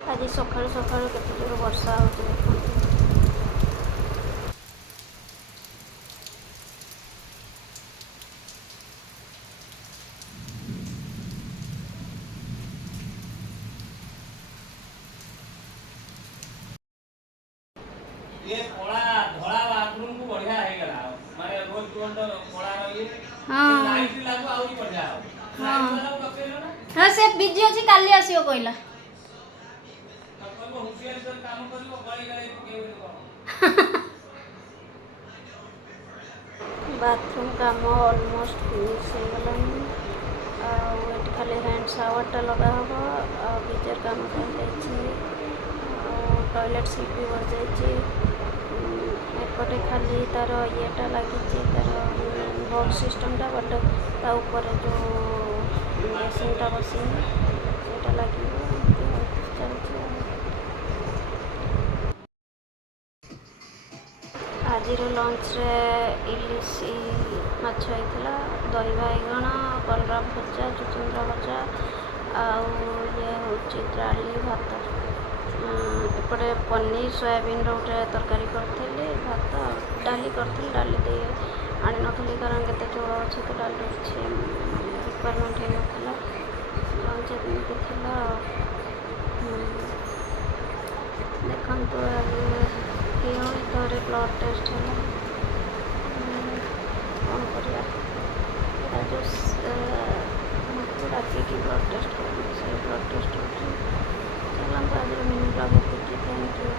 आज सकाळू सकाळू केते जोर वर्षा होती ये थोड़ा धोला बाथरूम को बढ़िया है गला माने रोज रोज थोड़ा रही हाँ लाइट लागो आउरी बढ़िया हो लाइट वाला को रखेलो ना हाँ से बिजी अछि काली आसियो कहला अपन को होशियार से काम करियो गई गई के बाथरूम काम ऑलमोस्ट फिनिश हो गलानी आउट खाली हैंड शावर टा लगा हबो आ गीजर काम कर जाई टॉयलेट सीट भी भर जाई एपटे खाली तार येटा लगी तार बॉक्स सिस्टम टा बट ता ऊपर जो मशीन टा बसी सेटा लगी चलছে आज लंच रे इलिशी माछ होता दही बैगण कलरा भजा चुचुंद्रा भजा आउ ये हूँ डाली भात एपटे पनीर सोयाबीन रोटे तरकारी करी भात डाली करी डाली दे आनी नी कारण के जोड़ अच्छे तो डाली रिक्वायरमेंट होता लंच एमती थी देखु घरे ब्लड टेस्ट है कौन कर जो डाक ब्लड टेस्ट कर ब्लड टेस्ट हो चलते आज मिनी ब्लॉग थैंक यू।